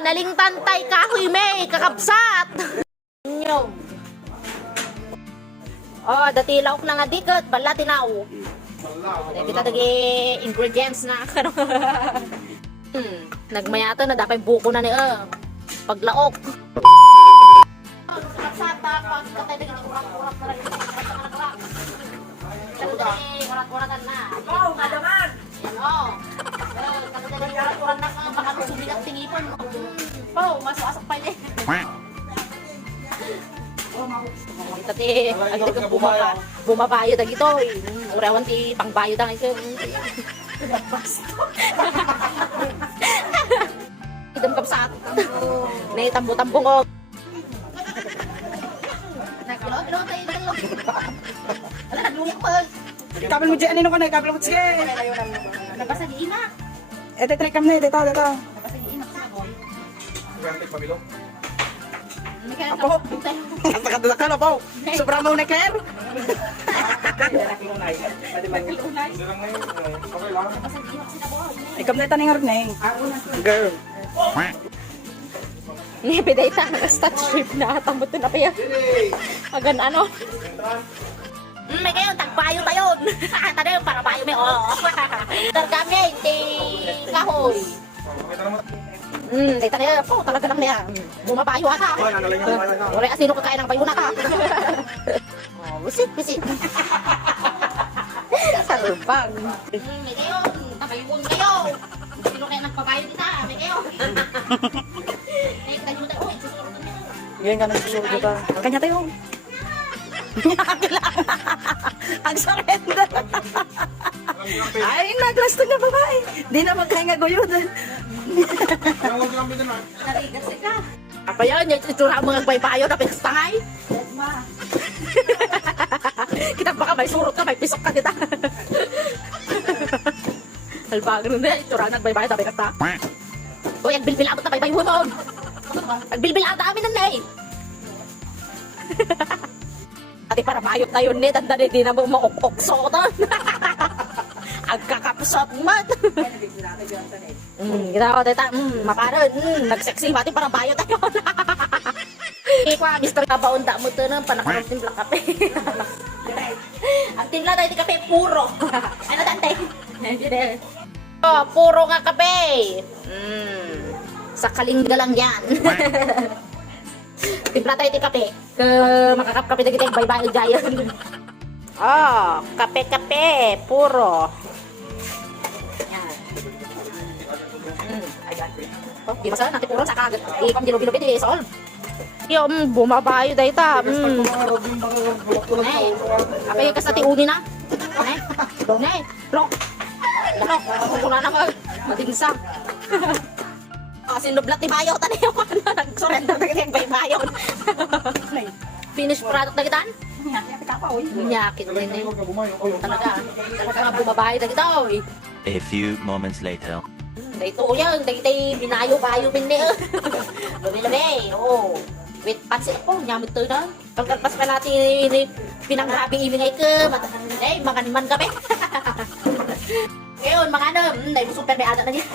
naling tantay kahoy may kakabsat. Nyog. Oh, dati laok na nga dikot, bala tinaw. Kita tagi ingredients na kano. Nagmayata na dapat buko na ni paglaok. Kakabsat pag katay dagi kurang-kurang na rin. Kurang-kurang na. Oh, madaman! Yan o. Katay dagi kurang-kurang na baka sumigat tingipon mo. Po, masasok pa niya. Kita ti, ano ti bumabayo dagi to. Urawan ti pangbayo dang ito. Idam kapsat. Nay tambo-tambo ko. Nakilo tayo. Ala naglumo pa. Kabel mo dyan, ano ka na? Kabel mo sige! Nabasa di ina. Ito, try cam na, ito. Nabasa di ina sa boy. Apo! Ang nakadala ka na po! Sobrang mo na ker! Ikaw na ito nga rin eh. Girl! Ngepe data start trip na tambot na pa yan. Agan ano? May kayo tagpayo tayo. Tadi para payo may Targamnya hindi kahoy. Dito kaya po talaga lang niya. Bumapayo ata. Ore asino kakain ng payo na ka. Wisit. Salubang. May kayo, tabayuon kayo. Sino kaya nagpapayo kita? May kayo. Ngayon ka nang susunod ka. Kanya tayo. Ang surrender. Ay, naglasto niya babae. Di na magkahinga guyod. Apa yan? Yung itsura mga baybayo na pinastangay? Kita baka may surot ka, may pisok ka kita. Albagan nun eh, itsura nagbaybayo na pinastangay. Uy, ang bilbil abot na baybayo mo nun. Ang bilbil abot na amin nun eh. Ati para mayot na yun eh, tanda na hindi na mo maok-okso to. Ang kakapsot mat. Kita ko teta, maparon, nagseksi mati para bayo tayo. Ikwa, Mr. Kabaunda mo to ng panakarong timpla kape. Ang timpla tayo di kape, puro. Ano tante? Oh, puro nga kape. Sa kalingga lang yan. Timpla tayo di kape. Makakap-kape na kita yung bye-bye giant. Oh, kape-kape, puro. Oh, di ba sa natin puro sa kagat. Ikam dilo-bilo pwede solve. Yung bumabayo dahil ta. Apay ka sa tiuni na. Lok. Kuna na mag. Madingsa. Sinublat ni bayo tani yung nag-surrender na kita yung bayon. Finished product na kitaan? Nyakit din eh. Talaga nga bumabayo na kita. A few moments later. Dito yan, dito binayo-bayo pinne. Labi-labi, oo. Wait, pansin ako, nyamit to na. Pagkalpas pa natin, pinanghabi-ibingay ka. Eh, maganiman kami. Ngayon, mga ano, dahil super may ada na niya.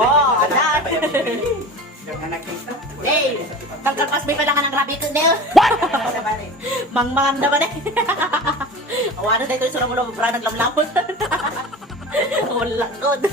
Oh, anak. Eh, pagkalpas may palangan ng grabe ka niya. Mang-mangan naman eh. Awa na dito, surang mo na, parang naglamlamon. Wala good.